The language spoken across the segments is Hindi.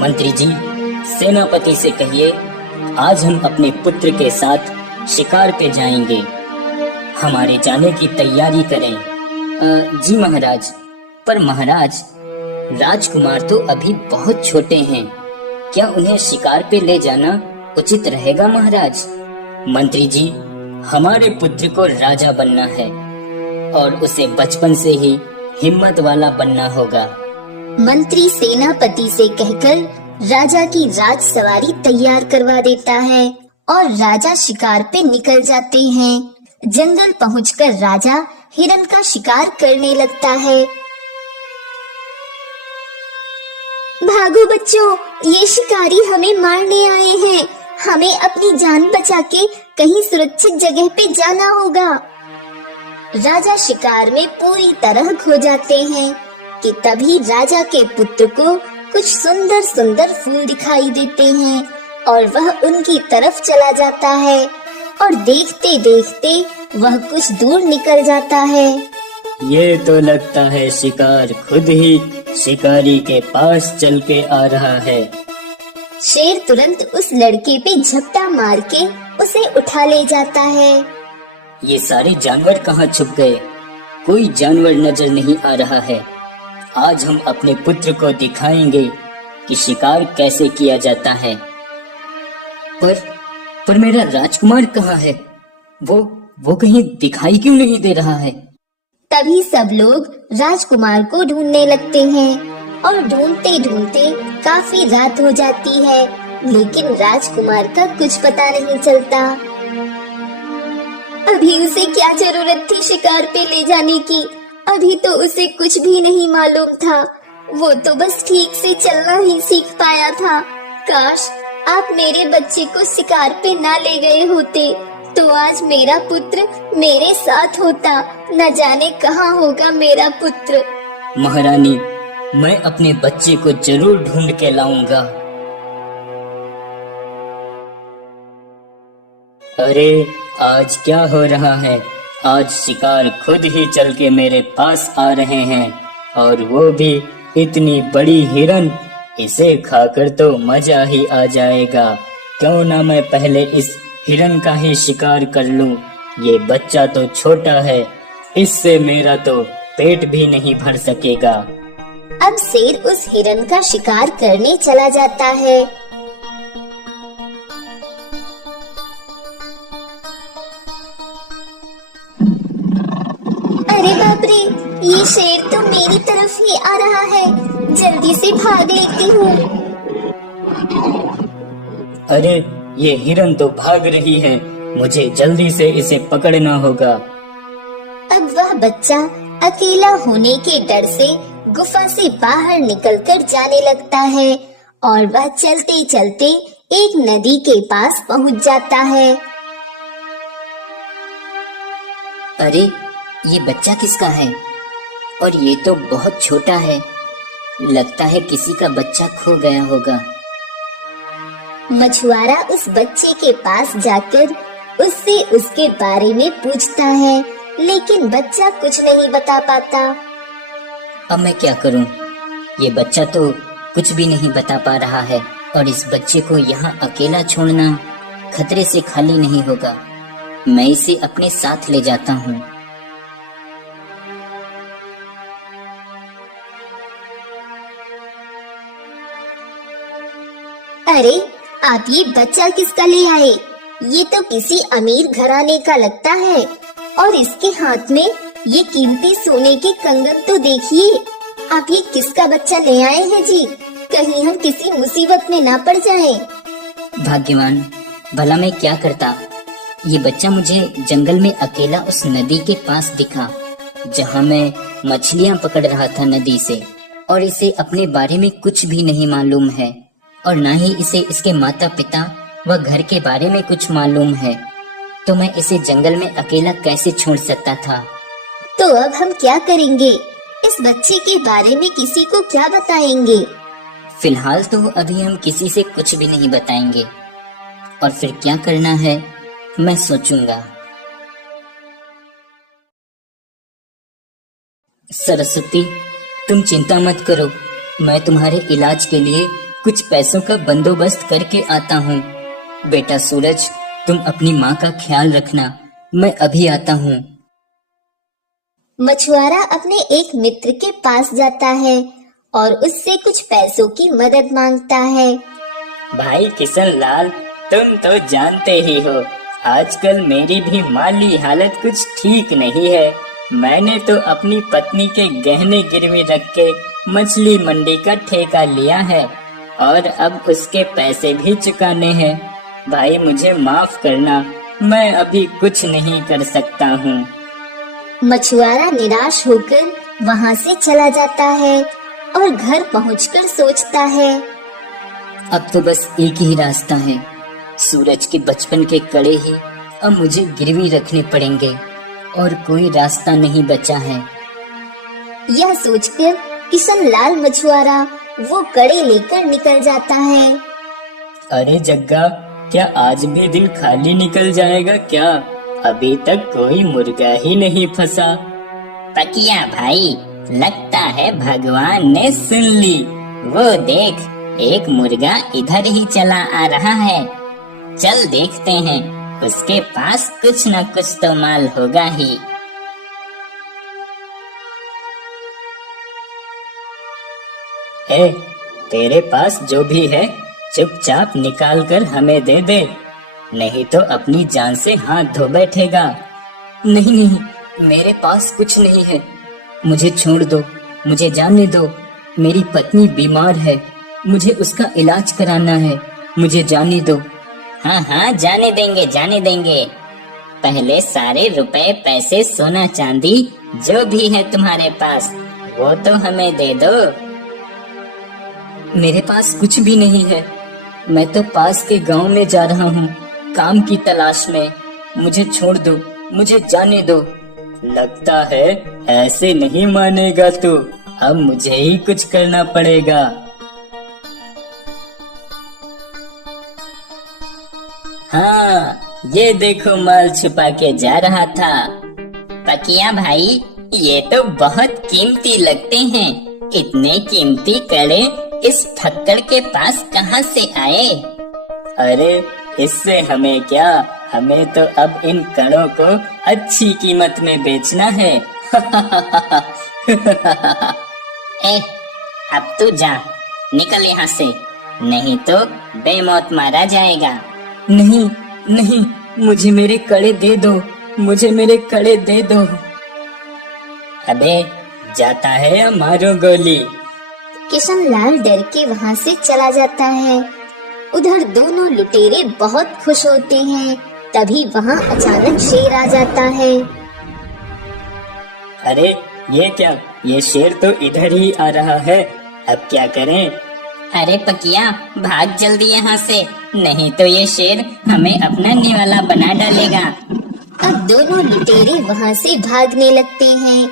मंत्री जी, सेनापति से कहिए आज हम अपने पुत्र के साथ शिकार पे जाएंगे। हमारे जाने की तैयारी करें। जी महाराज। पर महाराज, राजकुमार तो अभी बहुत छोटे हैं, क्या उन्हें शिकार पे ले जाना उचित रहेगा महाराज? मंत्री जी, हमारे पुत्र को राजा बनना है और उसे बचपन से ही हिम्मत वाला बनना होगा। मंत्री सेनापति से कहकर राजा की राजसवारी तैयार करवा देता है और राजा शिकार पे निकल जाते हैं। जंगल पहुंचकर राजा हिरन का शिकार करने लगता है। भागो बच्चों, ये शिकारी हमें मारने आए हैं। हमें अपनी जान बचा के कहीं सुरक्षित जगह पे जाना होगा। राजा शिकार में पूरी तरह खो जाते हैं कि तभी राजा के पुत्र को कुछ सुंदर सुंदर फूल दिखाई देते हैं और वह उनकी तरफ चला जाता है और देखते देखते वह कुछ दूर निकल जाता है। ये तो लगता है शिकार खुद ही शिकारी के पास चल के आ रहा है। शेर तुरंत उस लड़के पे झपटा मार के उसे उठा ले जाता है। ये सारे जानवर कहाँ छुप गए? कोई जानवर नजर नहीं आ रहा है। आज हम अपने पुत्र को दिखाएंगे कि शिकार कैसे किया जाता है। पर मेरा राजकुमार कहाँ है? वो कहीं दिखाई क्यों नहीं दे रहा है? तभी सब लोग राजकुमार को ढूंढने लगते हैं और ढूंढते ढूंढते काफी रात हो जाती है, लेकिन राजकुमार का कुछ पता नहीं चलता। अभी उसे क्या जरूरत थी शिकार पे ले जाने की? अभी तो उसे कुछ भी नहीं मालूम था। वो तो बस ठीक से चलना ही सीख पाया था। काश आप मेरे बच्चे को शिकार पे ना ले गए होते तो आज मेरा पुत्र मेरे साथ होता। न जाने कहाँ होगा मेरा पुत्र। महारानी, मैं अपने बच्चे को जरूर ढूंढ के लाऊंगा। अरे आज क्या हो रहा है? आज शिकार खुद ही चल के मेरे पास आ रहे हैं और वो भी इतनी बड़ी हिरन। इसे खाकर तो मजा ही आ जाएगा। क्यों ना मैं पहले इस हिरन का ही शिकार कर लूं। ये बच्चा तो छोटा है, इससे मेरा तो पेट भी नहीं भर सकेगा। अब शेर उस हिरन का शिकार करने चला जाता है। अरे बाप रे, ये शेर तो मेरी तरफ ही आ रहा है। जल्दी से भाग लेती हूँ। अरे ये हिरन तो भाग रही है, मुझे जल्दी से इसे पकड़ना होगा। अब वह बच्चा अकेला होने के डर से गुफा से बाहर निकलकर जाने लगता है और वह चलते चलते एक नदी के पास पहुंच जाता है। अरे ये बच्चा किसका है? और ये तो बहुत छोटा है। लगता है किसी का बच्चा खो गया होगा। मछुआरा उस बच्चे के पास जाकर उससे उसके बारे में पूछता है, लेकिन बच्चा कुछ नहीं बता पाता। अब मैं क्या करूं? ये बच्चा तो कुछ भी नहीं बता पा रहा है और इस बच्चे को यहाँ अकेला छोड़ना खतरे से खाली नहीं होगा। मैं इसे अपने साथ ले जाता हूँ। अरे आप ये बच्चा किसका ले आए? ये तो किसी अमीर घराने का लगता है और इसके हाथ में ये कीमती सोने के कंगन तो देखिए। आप ये किसका बच्चा ले आए हैं जी? कहीं हम किसी मुसीबत में ना पड़ जाएं। भाग्यवान, भला मैं क्या करता। ये बच्चा मुझे जंगल में अकेला उस नदी के पास दिखा जहाँ मैं मछलियाँ पकड़ रहा था नदी से, और इसे अपने बारे में कुछ भी नहीं मालूम है और ना ही इसे इसके माता पिता व घर के बारे में कुछ मालूम है। तो मैं इसे जंगल में अकेला कैसे छोड़ सकता था? तो अब हम क्या करेंगे? इस बच्चे के बारे में किसी को क्या बताएंगे? फिलहाल तो अभी हम किसी से कुछ भी नहीं बताएंगे और फिर क्या करना है मैं सोचूंगा। सरस्वती, तुम चिंता मत करो, मैं तुम्हारे इलाज के लिए कुछ पैसों का बंदोबस्त करके आता हूँ। बेटा सूरज, तुम अपनी माँ का ख्याल रखना, मैं अभी आता हूँ। मछुआरा अपने एक मित्र के पास जाता है और उससे कुछ पैसों की मदद मांगता है। भाई किशन लाल, तुम तो जानते ही हो आजकल मेरी भी माली हालत कुछ ठीक नहीं है। मैंने तो अपनी पत्नी के गहने गिरवी रख के मछली मंडी का ठेका लिया है और अब उसके पैसे भी चुकाने हैं। भाई मुझे माफ करना, मैं अभी कुछ नहीं कर सकता हूँ। मछुआरा निराश होकर वहाँ से चला जाता है और घर पहुंचकर सोचता है, अब तो बस एक ही रास्ता है, सूरज के बचपन के कड़े ही अब मुझे गिरवी रखने पड़ेंगे और कोई रास्ता नहीं बचा है। यह सोचकर किशन लाल मछुआरा वो कड़े लेकर निकल जाता है। अरे जग्गा, क्या आज भी दिन खाली निकल जाएगा क्या? अभी तक कोई मुर्गा ही नहीं फंसा। पकिया भाई, लगता है भगवान ने सुन ली। वो देख, एक मुर्गा इधर ही चला आ रहा है। चल देखते हैं, उसके पास कुछ न कुछ तो माल होगा ही। ए, तेरे पास जो भी है चुपचाप निकाल कर हमें दे दे, नहीं तो अपनी जान से हाथ धो बैठेगा। नहीं नहीं, मेरे पास कुछ नहीं है, मुझे छोड़ दो, मुझे जाने दो। मेरी पत्नी बीमार है, मुझे उसका इलाज कराना है, मुझे जाने दो। हाँ हाँ, जाने देंगे, जाने देंगे। पहले सारे रुपए पैसे सोना चांदी जो भी है तुम्हारे पास वो तो हमें दे दो। मेरे पास कुछ भी नहीं है, मैं तो पास के गांव में जा रहा हूँ काम की तलाश में, मुझे छोड़ दो, मुझे जाने दो। लगता है ऐसे नहीं मानेगा तू, अब मुझे ही कुछ करना पड़ेगा। हाँ, ये देखो माल छुपा के जा रहा था। पकिया भाई, ये तो बहुत कीमती लगते हैं। इतने कीमती कड़े इस फक्कड़ के पास कहाँ से आए? अरे इससे हमें क्या, हमें तो अब इन कड़ों को अच्छी कीमत में बेचना है। ए, अब तू जा, निकल यहाँ से, नहीं तो बेमौत मारा जाएगा। नहीं नहीं, मुझे मेरे कड़े दे दो, मुझे मेरे कड़े दे दो। अबे जाता है या मारो गोली। किशन लाल डर के वहाँ से चला जाता है। उधर दोनों लुटेरे बहुत खुश होते हैं। तभी वहाँ अचानक शेर आ जाता है। अरे ये क्या, ये शेर तो इधर ही आ रहा है, अब क्या करें? अरे पकिया, भाग जल्दी यहाँ से, नहीं तो ये शेर हमें अपना निवाला बना डालेगा। अब दोनों लुटेरे वहाँ से भागने लगते हैं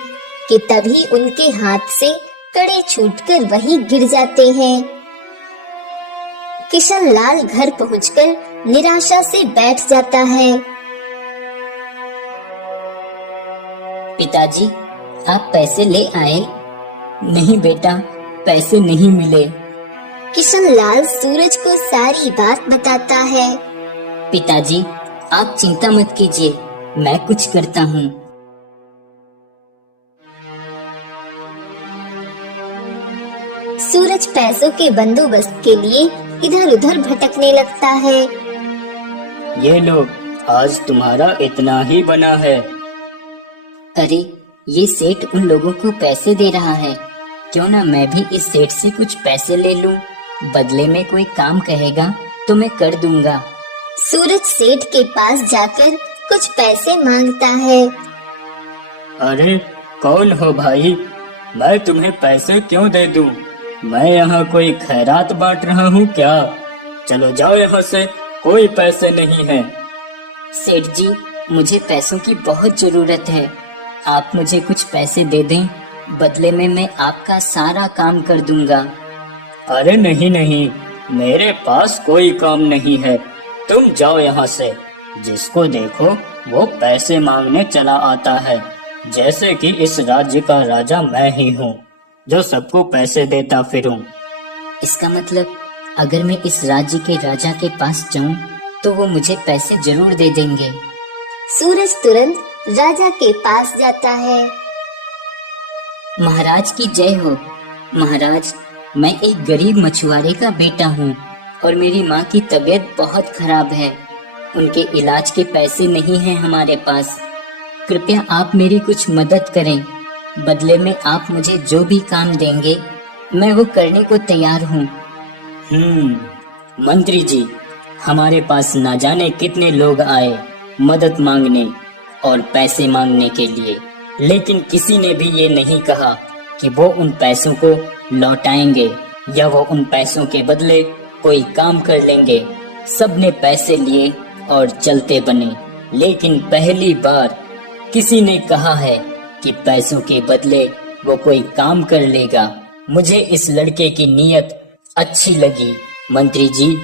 कि तभी उनके हाथ से कड़े छूटकर वहीं गिर जाते हैं। किशन लाल घर पहुंचकर निराशा से बैठ जाता है। पिताजी, आप पैसे ले आए? नहीं बेटा, पैसे नहीं मिले। किशन लाल सूरज को सारी बात बताता है। पिताजी, आप चिंता मत कीजिए, मैं कुछ करता हूँ। सूरज पैसों के बंदोबस्त के लिए इधर उधर भटकने लगता है। ये लो, आज तुम्हारा इतना ही बना है। अरे ये सेठ उन लोगों को पैसे दे रहा है, क्यों ना मैं भी इस सेठ से कुछ पैसे ले लूं, बदले में कोई काम कहेगा तो मैं कर दूंगा। सूरज सेठ के पास जाकर कुछ पैसे मांगता है। अरे कौन हो भाई, मैं तुम्हें पैसे क्यों दे दूं? मैं यहाँ कोई खैरात बांट रहा हूँ क्या? चलो जाओ यहाँ से, कोई पैसे नहीं है। सेठ जी, मुझे पैसों की बहुत जरूरत है, आप मुझे कुछ पैसे दे दें, बदले में मैं आपका सारा काम कर दूंगा। अरे नहीं नहीं, मेरे पास कोई काम नहीं है, तुम जाओ यहाँ से। जिसको देखो वो पैसे मांगने चला आता है, जैसे कि इस राज्य का राजा मैं ही हूँ। जो सबको पैसे देता फिरूं। इसका मतलब अगर मैं इस राज्य के राजा के पास जाऊं तो वो मुझे पैसे जरूर दे देंगे। सूरज तुरंत राजा के पास जाता है। महाराज की जय हो। महाराज, मैं एक गरीब मछुआरे का बेटा हूँ और मेरी माँ की तबीयत बहुत खराब है। उनके इलाज के पैसे नहीं हैं हमारे पास। कृपया आप मेरी कुछ मदद करें। बदले में आप मुझे जो भी काम देंगे मैं वो करने को तैयार हूँ। मंत्री जी, हमारे पास ना जाने कितने लोग आए मदद मांगने और पैसे मांगने के लिए, लेकिन किसी ने भी ये नहीं कहा कि वो उन पैसों को लौटाएंगे या वो उन पैसों के बदले कोई काम कर लेंगे। सबने पैसे लिए और चलते बने, लेकिन पहली बार किसी ने कहा है कि पैसों के बदले वो कोई काम कर लेगा। मुझे इस लड़के की नीयत अच्छी लगी। मंत्री जी,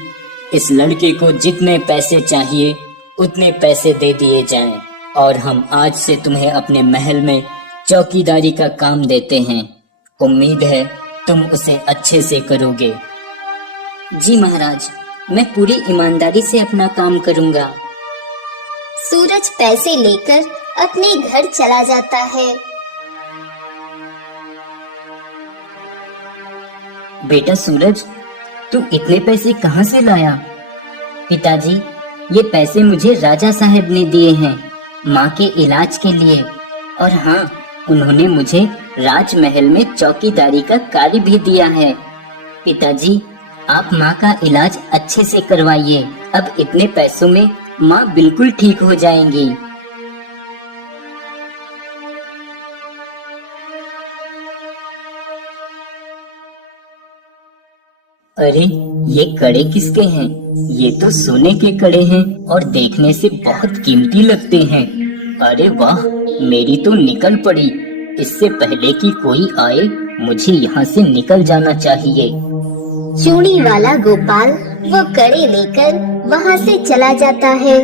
इस लड़के को जितने पैसे चाहिए उतने पैसे दे दिए जाएं और हम आज से तुम्हें अपने महल में चौकीदारी का काम देते हैं। उम्मीद है तुम उसे अच्छे से करोगे। जी महाराज, मैं पूरी ईमानदारी से अपना काम करूँगा। सूरज पैसे लेकर अपने घर चला जाता है। बेटा सूरज, तू इतने पैसे कहाँ से लाया? पिताजी, ये पैसे मुझे राजा साहब ने दिए हैं माँ के इलाज के लिए। और हाँ, उन्होंने मुझे राजमहल में चौकीदारी का कार्य भी दिया है। पिताजी, आप माँ का इलाज अच्छे से करवाइए। अब इतने पैसों में माँ बिल्कुल ठीक हो जाएंगी। अरे, ये कड़े किसके हैं? ये तो सोने के कड़े हैं और देखने से बहुत कीमती लगते हैं। अरे वाह, मेरी तो निकल पड़ी। इससे पहले कि कोई आए मुझे यहाँ से निकल जाना चाहिए। चूड़ी वाला गोपाल वो कड़े लेकर वहाँ से चला जाता है।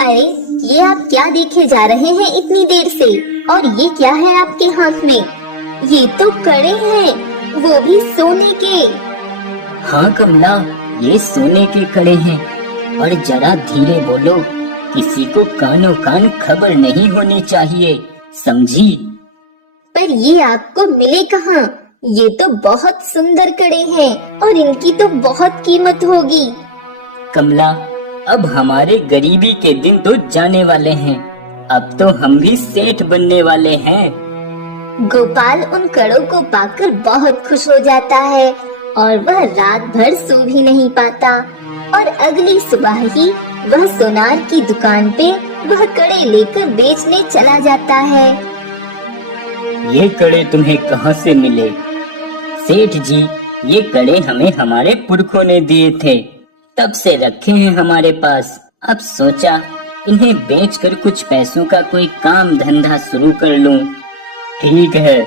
अरे, ये आप क्या देखे जा रहे हैं इतनी देर से? और ये क्या है आपके हाथ में? ये तो कड़े हैं, वो भी सोने के। हाँ कमला, ये सोने के कड़े हैं। और जरा धीरे बोलो, किसी को कानों कान खबर नहीं होनी चाहिए, समझी? पर ये आपको मिले कहाँ? ये तो बहुत सुंदर कड़े हैं और इनकी तो बहुत कीमत होगी। कमला, अब हमारे गरीबी के दिन तो जाने वाले हैं। अब तो हम भी सेठ बनने वाले हैं। गोपाल उन कड़ों को पाकर बहुत खुश हो जाता है और वह रात भर सो भी नहीं पाता। और अगली सुबह ही वह सोनार की दुकान पे वह कड़े लेकर बेचने चला जाता है। ये कड़े तुम्हें कहाँ से मिले? सेठ जी, ये कड़े हमें हमारे पुरखों ने दिए थे, तब से रखे हैं हमारे पास। अब सोचा इन्हें बेचकर कुछ पैसों का कोई काम धंधा शुरू कर लूं। ठीक है,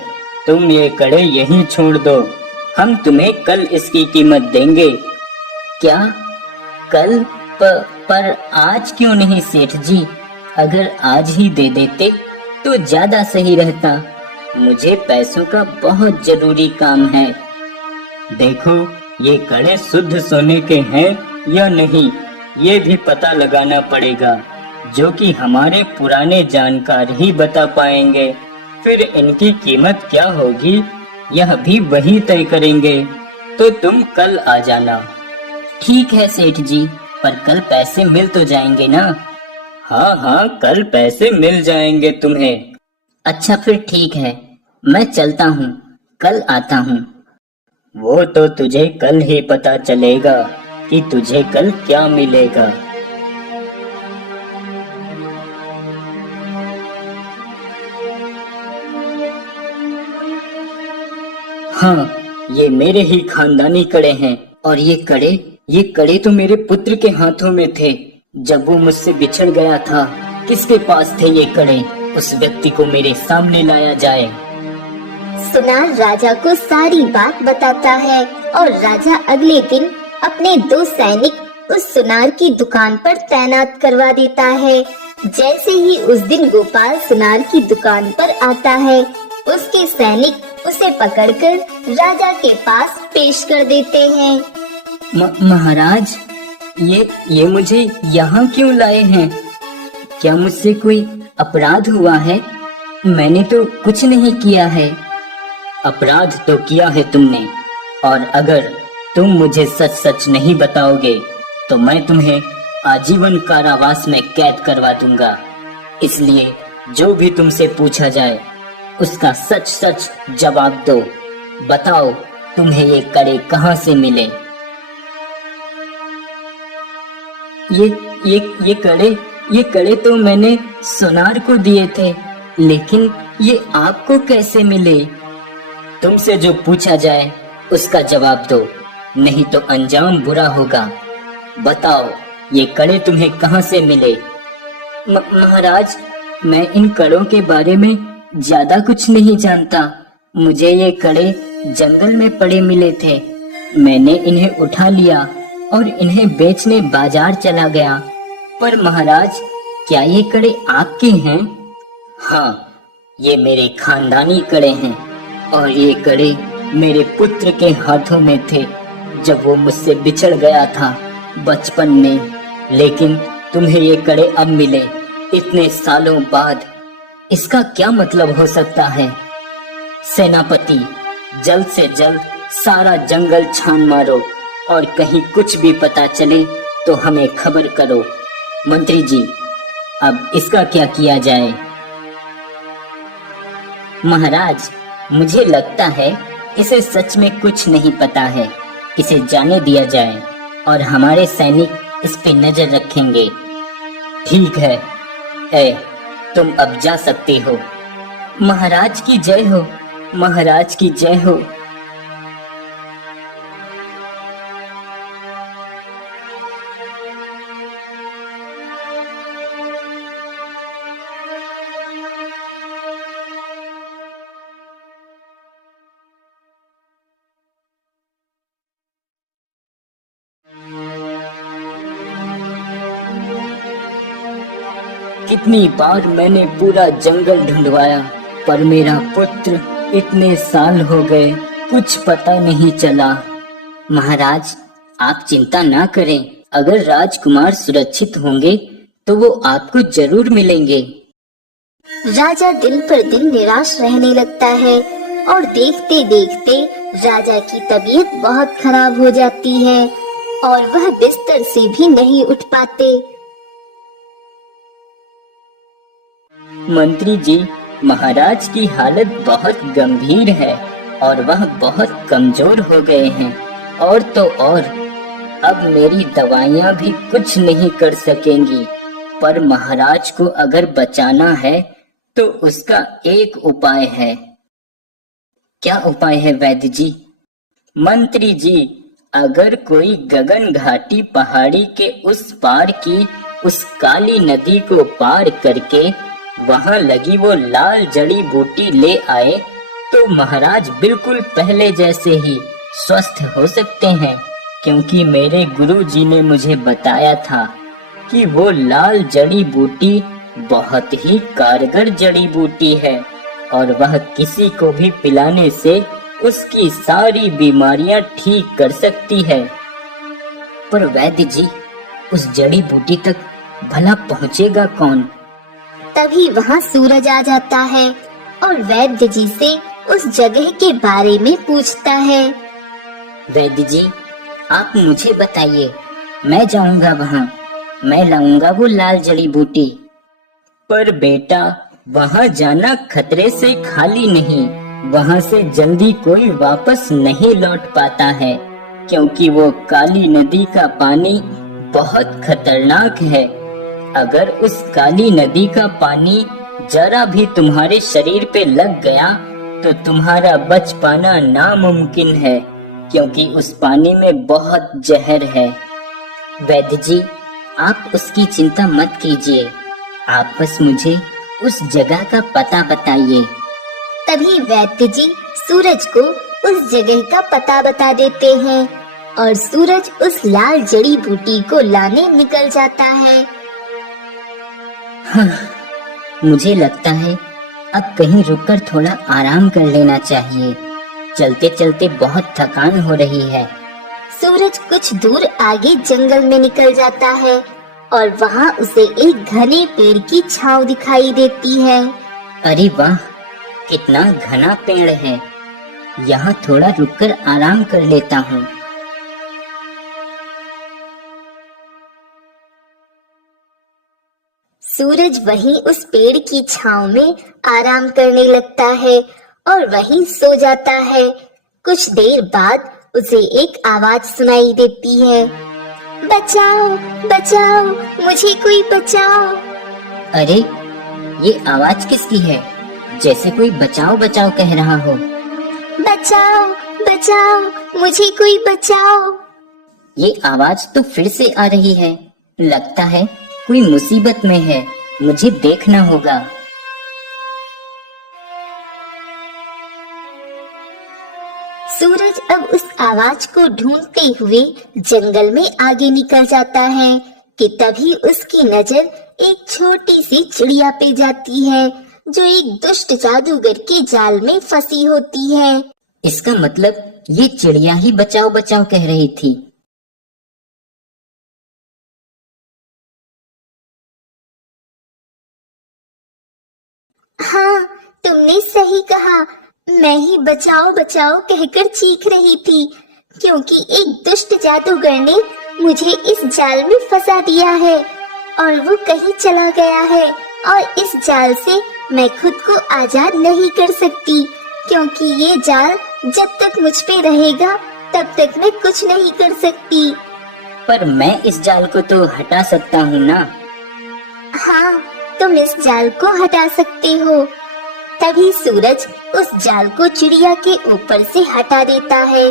तुम ये कड़े यहीं छोड़ दो, हम तुम्हें कल इसकी कीमत देंगे। क्या? कल? पर आज क्यों नहीं सेठ जी? अगर आज ही दे देते तो ज्यादा सही रहता। मुझे पैसों का बहुत जरूरी काम है। देखो, ये कड़े शुद्ध सोने के हैं या नहीं, ये भी पता लगाना पड़ेगा, जो कि हमारे पुराने जानकार ही बता पाएंगे। फिर इनकी कीमत क्या होगी यह भी वही तय करेंगे। तो तुम कल आ जाना। ठीक है सेठ जी, पर कल पैसे मिल तो जाएंगे ना? हाँ हाँ, कल पैसे मिल जाएंगे तुम्हें। अच्छा फिर ठीक है, मैं चलता हूँ, कल आता हूँ। वो तो तुझे कल ही पता चलेगा कि तुझे कल क्या मिलेगा। हाँ, ये मेरे ही खानदानी कड़े हैं। और ये कड़े तो मेरे पुत्र के हाथों में थे जब वो मुझसे बिछड़ गया था। किसके पास थे ये कड़े? उस व्यक्ति को मेरे सामने लाया जाए। सुनार राजा को सारी बात बताता है और राजा अगले दिन अपने 2 सैनिक उस सुनार की दुकान पर तैनात करवा देता है। जैसे ही उस दिन गोपाल सुनार की दुकान पर आता है, उसके सैनिक उसे पकड़कर राजा के पास पेश कर देते हैं। महाराज, ये मुझे यहाँ क्यों लाए हैं? क्या मुझसे कोई अपराध हुआ है? मैंने तो कुछ नहीं किया है। अपराध तो किया है तुमने, और अगर तुम मुझे सच सच नहीं बताओगे तो मैं तुम्हें आजीवन कारावास में कैद करवा दूंगा। इसलिए जो भी तुमसे पूछा जाए उसका सच सच जवाब दो। बताओ, तुम्हें ये कड़े कहाँ से मिले? ये कड़े तो मैंने सोनार को दिए थे, लेकिन ये आपको कैसे मिले? तुमसे जो पूछा जाए उसका जवाब दो, नहीं तो अंजाम बुरा होगा। बताओ, ये कड़े तुम्हें कहाँ से मिले? महाराज, मैं इन कड़ों के बारे में ज्यादा कुछ नहीं जानता। मुझे ये कड़े जंगल में पड़े मिले थे। मैंने इन्हें उठा लिया और इन्हें बेचने बाजार चला गया। पर महाराज, क्या ये कड़े आपके हैं? हाँ, ये मेरे खानदानी कड़े हैं, और ये कड़े मेरे पुत्र के हाथों में थे जब वो मुझसे बिछड़ गया था बचपन में। लेकिन तुम्हें ये कड़े अब मिले इतने सालों बाद। इसका क्या मतलब हो सकता है? सेनापति, जल्द से जल्द सारा जंगल छान मारो, और कहीं कुछ भी पता चले तो हमें खबर करो। मंत्री जी, अब इसका क्या किया जाए? महाराज, मुझे लगता है इसे सच में कुछ नहीं पता है। इसे जाने दिया जाए और हमारे सैनिक इस पे नजर रखेंगे। ठीक है, तुम अब जा सकती हो। महाराज की जय हो, महाराज की जय हो। कितनी बार मैंने पूरा जंगल ढूंढवाया, पर मेरा पुत्र इतने साल हो गए कुछ पता नहीं चला। महाराज, आप चिंता ना करें। अगर राजकुमार सुरक्षित होंगे तो वो आपको जरूर मिलेंगे। राजा दिन पर दिन निराश रहने लगता है और देखते देखते राजा की तबीयत बहुत खराब हो जाती है और वह बिस्तर से भी नहीं उठ पाते। मंत्री जी, महाराज की हालत बहुत गंभीर है और वह बहुत कमजोर हो गए हैं। और तो और अब मेरी दवाइयाँ भी कुछ नहीं कर सकेंगी। पर महाराज को अगर बचाना है तो उसका एक उपाय है। क्या उपाय है वैद्य जी? मंत्री जी, अगर कोई गगन घाटी पहाड़ी के उस पार की उस काली नदी को पार करके वहां लगी वो लाल जड़ी बूटी ले आए तो महाराज बिल्कुल पहले जैसे ही स्वस्थ हो सकते हैं। क्योंकि मेरे गुरुजी ने मुझे बताया था कि वो लाल जड़ी बूटी बहुत ही कारगर जड़ी बूटी है और वह किसी को भी पिलाने से उसकी सारी बीमारियां ठीक कर सकती है। पर वैद्य जी, उस जड़ी बूटी तक भला पहुंचेगा कौन? तभी वहाँ सूरज आ जाता है और वैद्य जी से उस जगह के बारे में पूछता है। वैद्य जी, आप मुझे बताइए, मैं जाऊंगा वहाँ, मैं लाऊंगा वो लाल जड़ी बूटी। पर बेटा, वहाँ जाना खतरे से खाली नहीं। वहाँ से जल्दी कोई वापस नहीं लौट पाता है, क्योंकि वो काली नदी का पानी बहुत खतरनाक है। अगर उस काली नदी का पानी जरा भी तुम्हारे शरीर पे लग गया तो तुम्हारा बच पाना नामुमकिन है, क्योंकि उस पानी में बहुत जहर है। वैद्य जी, आप उसकी चिंता मत कीजिए, आप बस मुझे उस जगह का पता बताइए। तभी वैद्य जी सूरज को उस जगह का पता बता देते हैं और सूरज उस लाल जड़ी बूटी को लाने निकल जाता है। हाँ, मुझे लगता है अब कहीं रुककर थोड़ा आराम कर लेना चाहिए। चलते चलते बहुत थकान हो रही है। सूरज कुछ दूर आगे जंगल में निकल जाता है और वहाँ उसे एक घने पेड़ की छांव दिखाई देती है। अरे वाह, कितना घना पेड़ है। यहाँ थोड़ा रुककर आराम कर लेता हूँ। सूरज वहीं उस पेड़ की छांव में आराम करने लगता है और वहीं सो जाता है। कुछ देर बाद उसे एक आवाज सुनाई देती है, बचाओ बचाओ, मुझे कोई बचाओ। अरे, ये आवाज किसकी है? जैसे कोई बचाओ बचाओ कह रहा हो। बचाओ बचाओ, मुझे कोई बचाओ। ये आवाज तो फिर से आ रही है। लगता है कोई मुसीबत में है, मुझे देखना होगा। सूरज अब उस आवाज को ढूंढते हुए जंगल में आगे निकल जाता है कि तभी उसकी नजर एक छोटी सी चिड़िया पे जाती है जो एक दुष्ट जादूगर के जाल में फंसी होती है। इसका मतलब ये चिड़िया ही बचाओ बचाओ कह रही थी। हाँ, तुमने सही कहा। मैं ही बचाओ बचाओ कहकर चीख रही थी क्योंकि एक दुष्ट जादूगर ने मुझे इस जाल में फंसा दिया है और वो कहीं चला गया है और इस जाल से मैं खुद को आजाद नहीं कर सकती क्योंकि ये जाल जब तक मुझ पे रहेगा तब तक मैं कुछ नहीं कर सकती। पर मैं इस जाल को तो हटा सकता हूँ ना? हाँ, तुम इस जाल को हटा सकते हो। तभी सूरज उस जाल को चिड़िया के ऊपर से हटा देता है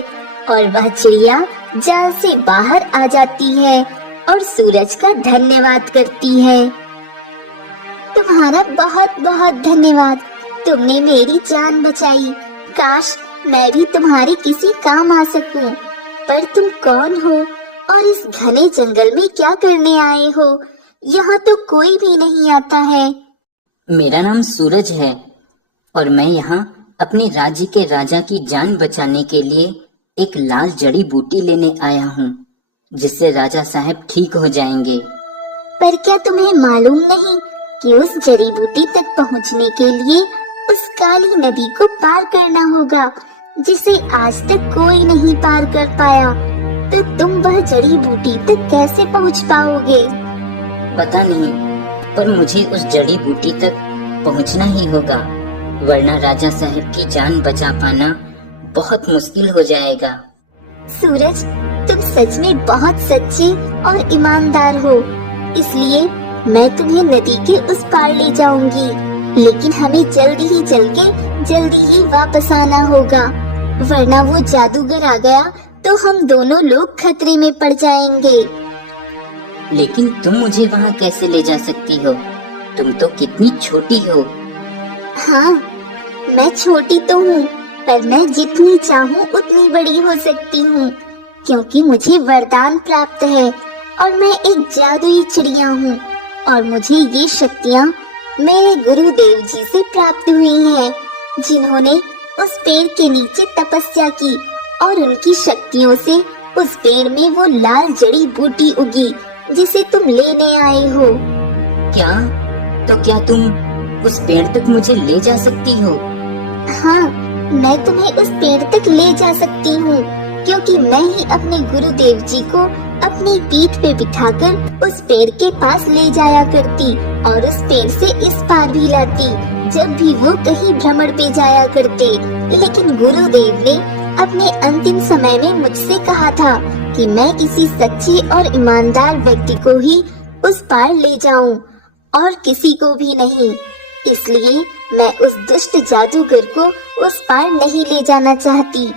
और वह चिड़िया जाल से बाहर आ जाती है और सूरज का धन्यवाद करती है। तुम्हारा बहुत बहुत धन्यवाद, तुमने मेरी जान बचाई। काश मैं भी तुम्हारे किसी काम आ सकूं। पर तुम कौन हो और इस घने जंगल में क्या करने आए हो? यहाँ तो कोई भी नहीं आता है। मेरा नाम सूरज है और मैं यहाँ अपने राज्य के राजा की जान बचाने के लिए एक लाल जड़ी बूटी लेने आया हूँ, जिससे राजा साहब ठीक हो जाएंगे। पर क्या तुम्हें मालूम नहीं कि उस जड़ी बूटी तक पहुँचने के लिए उस काली नदी को पार करना होगा, जिसे आज तक कोई नहीं पार कर पाया। तो तुम वह जड़ी बूटी तक कैसे पहुँच पाओगे? पता नहीं, पर मुझे उस जड़ी बूटी तक पहुँचना ही होगा, वरना राजा साहब की जान बचा पाना बहुत मुश्किल हो जाएगा। सूरज, तुम सच में बहुत सच्चे और ईमानदार हो, इसलिए मैं तुम्हें नदी के उस पार ले जाऊंगी। लेकिन हमें जल्दी ही वापस आना होगा, वरना वो जादूगर आ गया तो हम दोनों लोग खतरे में पड़ जाएंगे। लेकिन तुम मुझे वहाँ कैसे ले जा सकती हो? तुम तो कितनी छोटी हो। हाँ, मैं छोटी तो हूँ, पर मैं जितनी चाहूँ उतनी बड़ी हो सकती हूँ, क्योंकि मुझे वरदान प्राप्त है और मैं एक जादुई चिड़िया हूँ और मुझे ये शक्तियाँ मेरे गुरुदेव जी से प्राप्त हुई हैं, जिन्होंने उस पेड़ के नीचे तपस्या की और उनकी शक्तियों से उस पेड़ में वो लाल जड़ी बूटी उगी जिसे तुम लेने आए हो। क्या? तो क्या तुम उस पेड़ तक मुझे ले जा सकती हो? हाँ, मैं तुम्हें उस पेड़ तक ले जा सकती हूँ, क्योंकि मैं ही अपने गुरुदेव जी को अपनी पीठ पे बिठाकर उस पेड़ के पास ले जाया करती और उस पेड़ से इस पार भी लाती जब भी वो कहीं भ्रमण पे जाया करते। लेकिन गुरुदेव ने अपने अंतिम समय में मुझसे कहा था कि मैं किसी सच्चे और ईमानदार व्यक्ति को ही उस पार ले जाऊं और किसी को भी नहीं। इसलिए मैं उस दुष्ट जादूगर को उस पार नहीं ले जाना चाहती,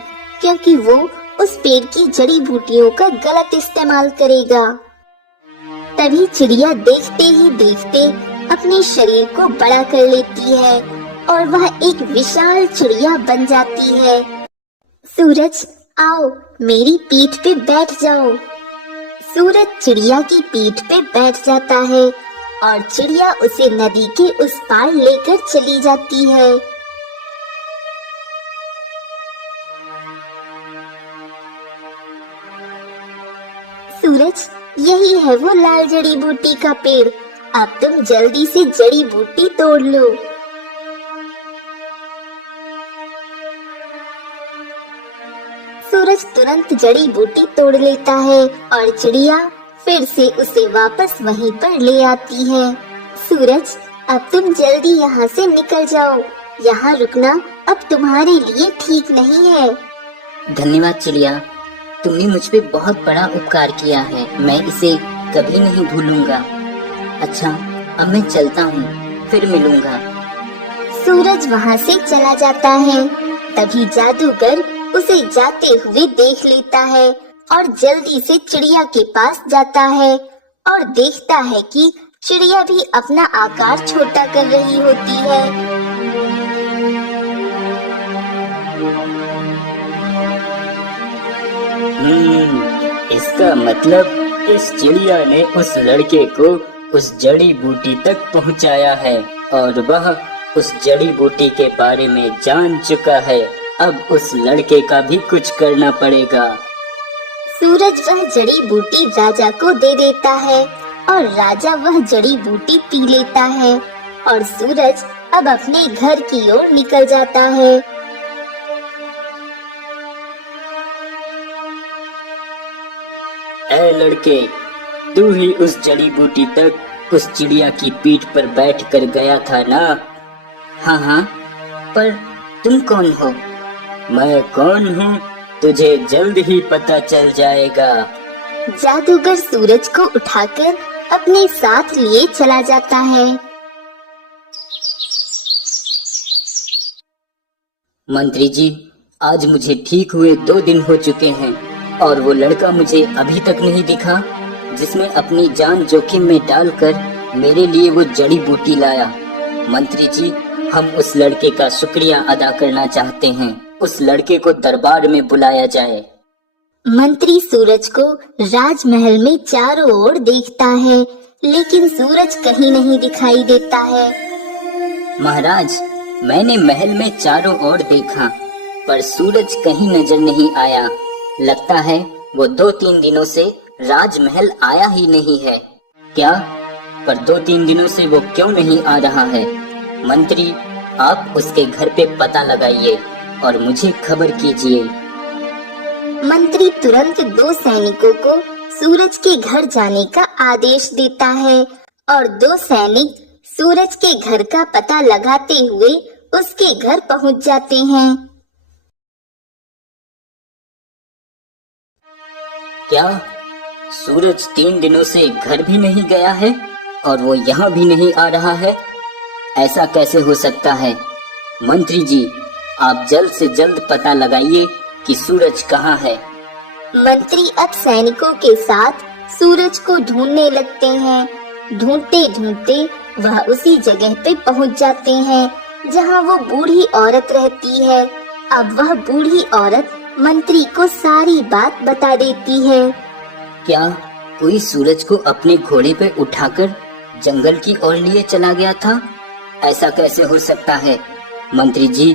क्योंकि वो उस पेड़ की जड़ी बूटियों का गलत इस्तेमाल करेगा। तभी चिड़िया देखते ही देखते अपने शरीर को बड़ा कर लेती है और वह एक विशाल चिड़िया बन जाती है। सूरज, आओ मेरी पीठ पे बैठ जाओ। सूरज चिड़िया की पीठ पे बैठ जाता है और चिड़िया उसे नदी के उस पार लेकर चली जाती है। सूरज, यही है वो लाल जड़ी बूटी का पेड़। अब तुम जल्दी से जड़ी बूटी तोड़ लो। सूरज तुरंत जड़ी बूटी तोड़ लेता है और चिड़िया फिर से उसे वापस वहीं पर ले आती है। सूरज, अब तुम जल्दी यहाँ से निकल जाओ। यहाँ रुकना अब तुम्हारे लिए ठीक नहीं है। धन्यवाद चिड़िया, तुमने मुझ पे बहुत बड़ा उपकार किया है, मैं इसे कभी नहीं भूलूंगा। अच्छा, अब मैं चलता हूँ, फिर मिलूंगा। सूरज वहाँ से चला जाता है। तभी जादूगर उसे जाते हुए देख लेता है और जल्दी से चिड़िया के पास जाता है और देखता है कि चिड़िया भी अपना आकार छोटा कर रही होती है। इसका मतलब इस चिड़िया ने उस लड़के को उस जड़ी बूटी तक पहुंचाया है और वह उस जड़ी बूटी के बारे में जान चुका है। अब उस लड़के का भी कुछ करना पड़ेगा। सूरज वह जड़ी बूटी राजा को दे देता है और राजा वह जड़ी बूटी पी लेता है और सूरज अब अपने घर की ओर निकल जाता है। ऐ लड़के, तू ही उस जड़ी बूटी तक उस चिड़िया की पीठ पर बैठकर गया था ना? हाँ हाँ, पर तुम कौन हो? मैं कौन हूँ तुझे जल्द ही पता चल जाएगा। जादूगर सूरज को उठाकर अपने साथ लिए चला जाता है। मंत्री जी, आज मुझे ठीक हुए 2 दिन हो चुके हैं और वो लड़का मुझे अभी तक नहीं दिखा जिसमें अपनी जान जोखिम में डालकर मेरे लिए वो जड़ी बूटी लाया। मंत्री जी, हम उस लड़के का शुक्रिया अदा करना चाहते हैं। उस लड़के को दरबार में बुलाया जाए। मंत्री सूरज को राजमहल में चारों ओर देखता है, लेकिन सूरज कहीं नहीं दिखाई देता है। महाराज, मैंने महल में चारों ओर देखा पर सूरज कहीं नजर नहीं आया। लगता है वो 2-3 दिनों से राजमहल आया ही नहीं है। क्या? पर 2-3 दिनों से वो क्यों नहीं आ रहा है? मंत्री, आप उसके घर पे पता लगाइए और मुझे खबर कीजिए। मंत्री तुरंत 2 सैनिकों को सूरज के घर जाने का आदेश देता है और 2 सैनिक सूरज के घर का पता लगाते हुए उसके घर पहुंच जाते हैं। क्या सूरज 3 दिनों से घर भी नहीं गया है और वो यहाँ भी नहीं आ रहा है? ऐसा कैसे हो सकता है? मंत्री जी, आप जल्द से जल्द पता लगाइए कि सूरज कहाँ है। मंत्री अब सैनिकों के साथ सूरज को ढूंढने लगते हैं। ढूंढते ढूंढते वह उसी जगह पे पहुंच जाते हैं जहां वो बूढ़ी औरत रहती है। अब वह बूढ़ी औरत मंत्री को सारी बात बता देती है। क्या कोई सूरज को अपने घोड़े पे उठाकर जंगल की ओर लिए चला गया था? ऐसा कैसे हो सकता है? मंत्री जी,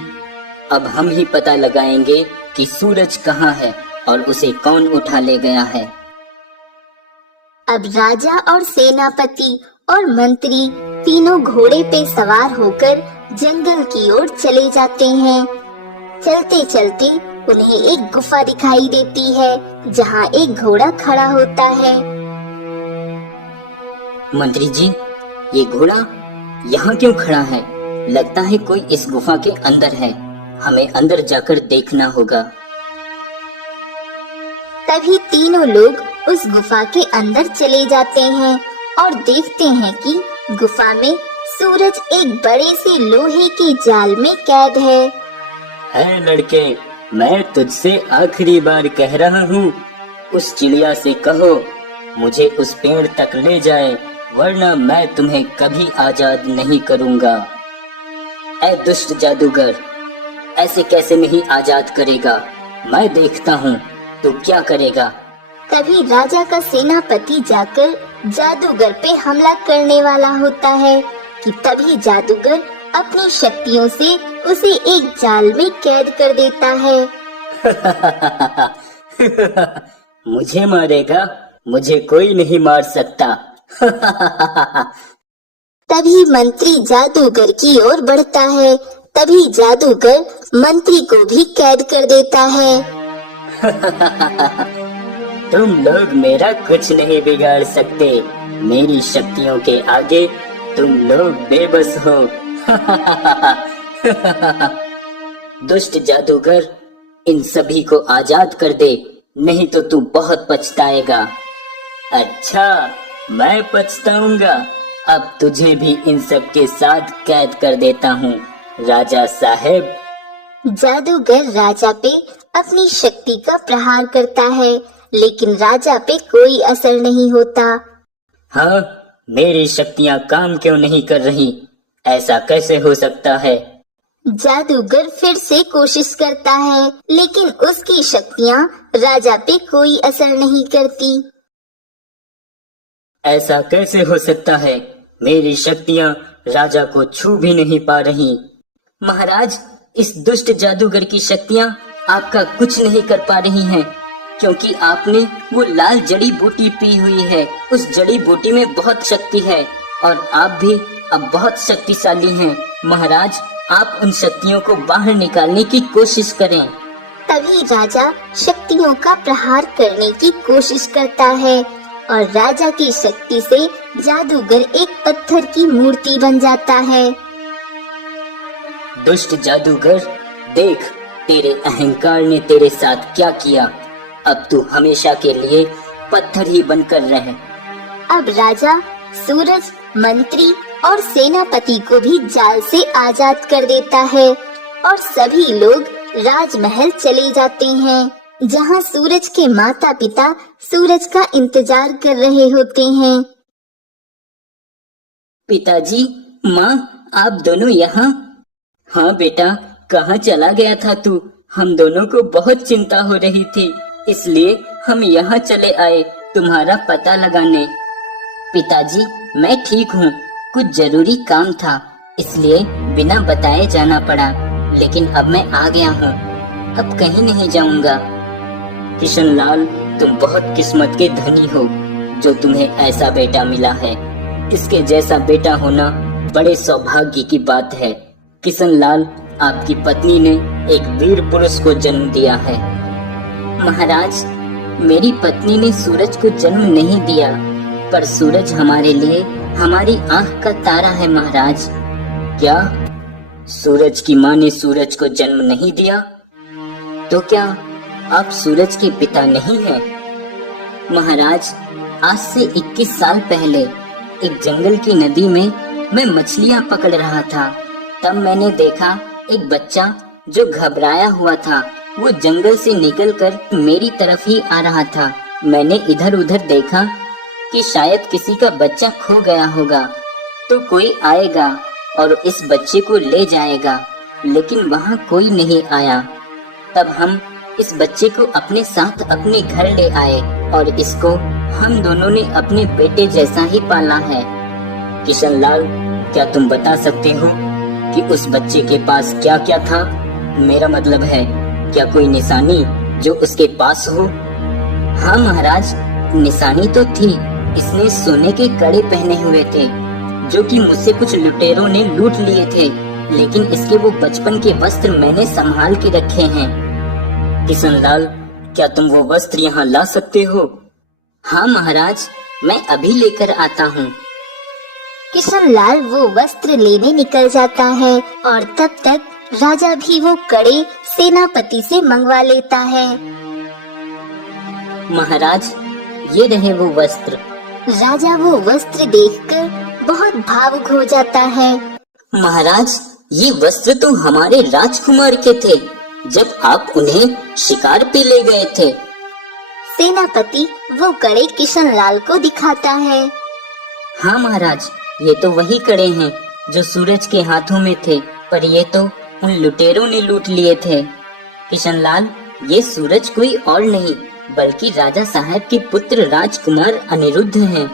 अब हम ही पता लगाएंगे कि सूरज कहाँ है और उसे कौन उठा ले गया है। अब राजा और सेनापति और मंत्री तीनों घोड़े पे सवार होकर जंगल की ओर चले जाते हैं। चलते चलते उन्हें एक गुफा दिखाई देती है जहाँ एक घोड़ा खड़ा होता है। मंत्री जी, ये घोड़ा यहाँ क्यों खड़ा है? लगता है कोई इस गुफा के अंदर है। हमें अंदर जाकर देखना होगा। तभी तीनों लोग उस गुफा के अंदर चले जाते हैं और देखते हैं कि गुफा में सूरज एक बड़े से लोहे के जाल में कैद है। ऐ लड़के, मैं तुझसे आखिरी बार कह रहा हूँ, उस चिड़िया से कहो मुझे उस पेड़ तक ले जाए, वरना मैं तुम्हें कभी आजाद नहीं करूँगा। ऐ दुष्ट जादूगर, ऐसे कैसे नहीं आजाद करेगा? मैं देखता हूँ तू क्या करेगा। तभी राजा का सेनापति जाकर जादूगर पे हमला करने वाला होता है कि तभी जादूगर अपनी शक्तियों से उसे एक जाल में कैद कर देता है। मुझे मारेगा? मुझे कोई नहीं मार सकता। तभी मंत्री जादूगर की ओर बढ़ता है। तभी जादूगर मंत्री को भी कैद कर देता है। तुम लोग मेरा कुछ नहीं बिगाड़ सकते। मेरी शक्तियों के आगे तुम लोग बेबस हो। दुष्ट जादूगर, इन सभी को आजाद कर दे, नहीं तो तू बहुत पछताएगा। अच्छा, मैं पछताऊंगा। अब तुझे भी इन सब के साथ कैद कर देता हूँ, राजा साहेब। जादूगर राजा पे अपनी शक्ति का प्रहार करता है, लेकिन राजा पे कोई असर नहीं होता। हाँ, मेरी शक्तियाँ काम क्यों नहीं कर रही? ऐसा कैसे हो सकता है? जादूगर फिर से कोशिश करता है, लेकिन उसकी शक्तियाँ राजा पे कोई असर नहीं करती। ऐसा कैसे हो सकता है? मेरी शक्तियाँ राजा को छू भी नहीं पा रही। महाराज, इस दुष्ट जादूगर की शक्तियाँ आपका कुछ नहीं कर पा रही हैं, क्योंकि आपने वो लाल जड़ी बूटी पी हुई है। उस जड़ी बूटी में बहुत शक्ति है और आप भी अब बहुत शक्तिशाली हैं। महाराज, आप उन शक्तियों को बाहर निकालने की कोशिश करें। तभी राजा शक्तियों का प्रहार करने की कोशिश करता है और राजा की शक्ति से जादूगर एक पत्थर की मूर्ति बन जाता है। दुष्ट जादूगर, देख तेरे अहंकार ने तेरे साथ क्या किया। अब तू हमेशा के लिए पत्थर ही बनकर रहे। अब राजा सूरज, मंत्री और सेनापति को भी जाल से आजाद कर देता है और सभी लोग राजमहल चले जाते हैं, जहाँ सूरज के माता पिता सूरज का इंतजार कर रहे होते हैं। पिताजी, माँ, आप दोनों यहाँ? हाँ बेटा, कहाँ चला गया था तू? हम दोनों को बहुत चिंता हो रही थी, इसलिए हम यहाँ चले आए तुम्हारा पता लगाने। पिताजी, मैं ठीक हूँ। कुछ जरूरी काम था, इसलिए बिना बताए जाना पड़ा, लेकिन अब मैं आ गया हूँ। अब कहीं नहीं जाऊँगा। किशनलाल, तुम बहुत किस्मत के धनी हो जो तुम्हें ऐसा बेटा मिला है। इसके जैसा बेटा होना बड़े सौभाग्य की बात है। किशनलाल, आपकी पत्नी ने एक वीर पुरुष को जन्म दिया है। महाराज, मेरी पत्नी ने सूरज को जन्म नहीं दिया, पर सूरज हमारे लिए हमारी आंख का तारा है महाराज। क्या? सूरज की माँ ने सूरज को जन्म नहीं दिया? तो क्या आप सूरज के पिता नहीं हैं? महाराज, आज से 21 साल पहले एक जंगल की नदी में मैं मछलियाँ पकड़ रहा था। तब मैंने देखा एक बच्चा जो घबराया हुआ था, वो जंगल से निकलकर मेरी तरफ ही आ रहा था। मैंने इधर उधर देखा कि शायद किसी का बच्चा खो गया होगा, तो कोई आएगा और इस बच्चे को ले जाएगा, लेकिन वहाँ कोई नहीं आया। तब हम इस बच्चे को अपने साथ अपने घर ले आए और इसको हम दोनों ने अपने बेटे जैसा ही पाला है। किशनलाल, क्या तुम बता सकते हो कि उस बच्चे के पास क्या क्या था? मेरा मतलब है, क्या कोई निशानी जो उसके पास हो? हाँ महाराज, निशानी तो थी। इसने सोने के कड़े पहने हुए थे, जो कि मुझसे कुछ लुटेरों ने लूट लिए थे, लेकिन इसके वो बचपन के वस्त्र मैंने संभाल के रखे हैं। किशनलाल, क्या तुम वो वस्त्र यहाँ ला सकते हो? हाँ महाराज, मैं अभी लेकर आता हूँ। किशनलाल वो वस्त्र लेने निकल जाता है और तब तक राजा भी वो कड़े सेनापति से मंगवा लेता है। महाराज, ये रहे वो वस्त्र। राजा वो वस्त्र देखकर बहुत भावुक हो जाता है। महाराज, ये वस्त्र तो हमारे राजकुमार के थे जब आप उन्हें शिकार पे ले गए थे। सेनापति वो कड़े किशनलाल को दिखाता है। हाँ महाराज, ये तो वही कड़े हैं जो सूरज के हाथों में थे, पर ये तो उन लुटेरों ने लूट लिए थे। किशनलाल, ये सूरज कोई और नहीं बल्कि राजा साहब के पुत्र राजकुमार अनिरुद्ध हैं।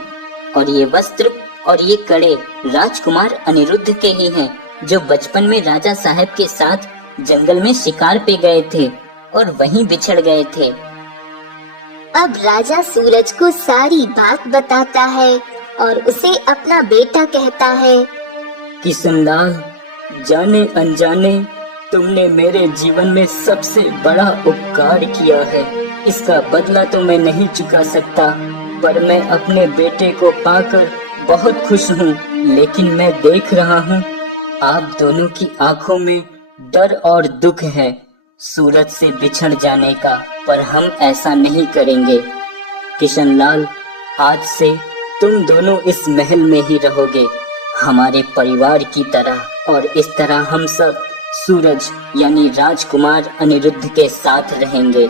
और ये वस्त्र और ये कड़े राजकुमार अनिरुद्ध के ही हैं, जो बचपन में राजा साहब के साथ जंगल में शिकार पे गए थे और वहीं बिछड़ गए थे। अब राजा सूरज को सारी बात बताता है और उसे अपना बेटा कहता है। किशनलाल, जाने अनजाने तुमने मेरे जीवन में सबसे बड़ा उपकार किया है। इसका बदला तो मैं नहीं चुका सकता, पर मैं अपने बेटे को पाकर बहुत खुश हूँ। लेकिन मैं देख रहा हूँ आप दोनों की आंखों में डर और दुख है सूरज से बिछड़ जाने का, पर हम ऐसा नहीं करेंगे। किशनलाल, आज से तुम दोनों इस महल में ही रहोगे, हमारे परिवार की तरह, और इस तरह हम सब सूरज यानी राजकुमार अनिरुद्ध के साथ रहेंगे।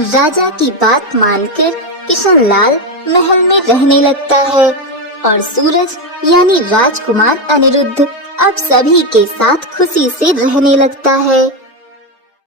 राजा की बात मानकर किशनलाल महल में रहने लगता है और सूरज यानी राजकुमार अनिरुद्ध अब सभी के साथ खुशी से रहने लगता है।